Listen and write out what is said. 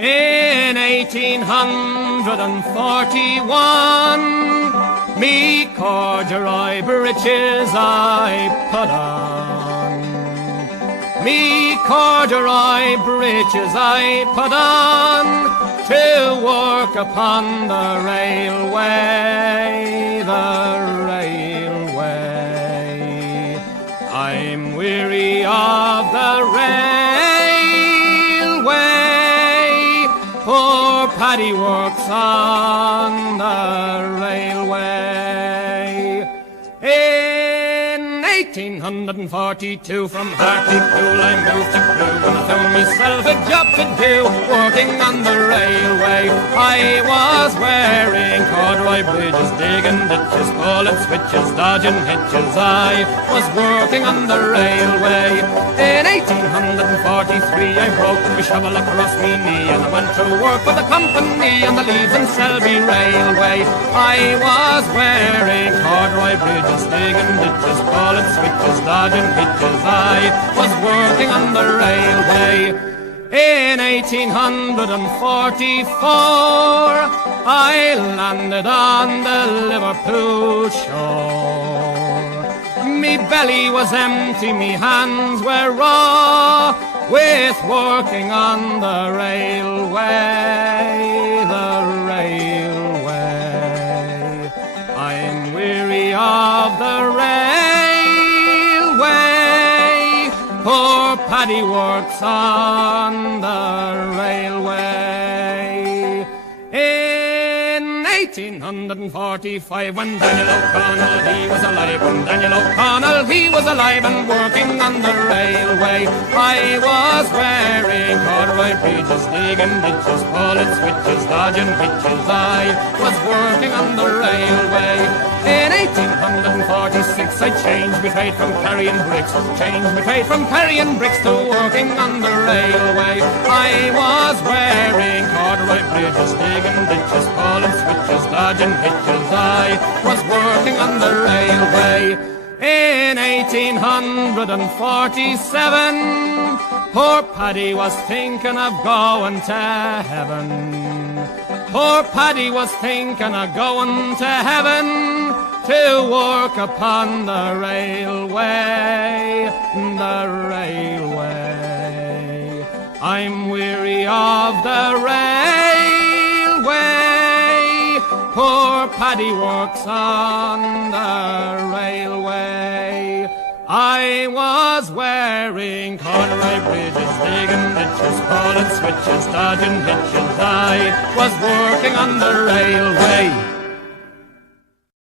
In 1841, me corduroy breeches I put on. Me corduroy breeches I put on to work upon the railway, I'm weary of the railway. Poor Paddy works on the railway. In 1842, from Hartlepool I moved to Crewe, and I found myself a job to do, working on the railway. I was wearing corduroy breeches, digging ditches, pulling switches, dodging hitches. I was working on the railway. In 1843 I broke my shovel across me knee, and I went to work for the company on the Leeds and Selby Railway. I was wearing corduroy breeches, digging ditches, pulling switches, dodging hitches. I was working on the railway. In 1844 I landed on the Liverpool shore. Me belly was empty, me hands were raw with working on the railway, I'm weary of the railway. Poor Paddy works on the railway. In 1845, when Daniel O'Connell, he was alive, and working on the railway, I was wearing corduroy breeches, digging ditches, pulling switches, dodging hitches. I was working on the railway. In 1846 I changed my trade from carrying bricks, to working on the railway. I was wearing corduroy breeches, digging ditches, pulling switches, dodging hitches. I was working on the railway. In 1847 poor Paddy was thinking of going to heaven. Poor Paddy was thinking of going to heaven to work upon the railway, I'm weary of the railway. Poor Paddy works on the railway. I was wearing corduroy breeches, digging ditches, pulling switches, dodging hitches. I was working on the railway.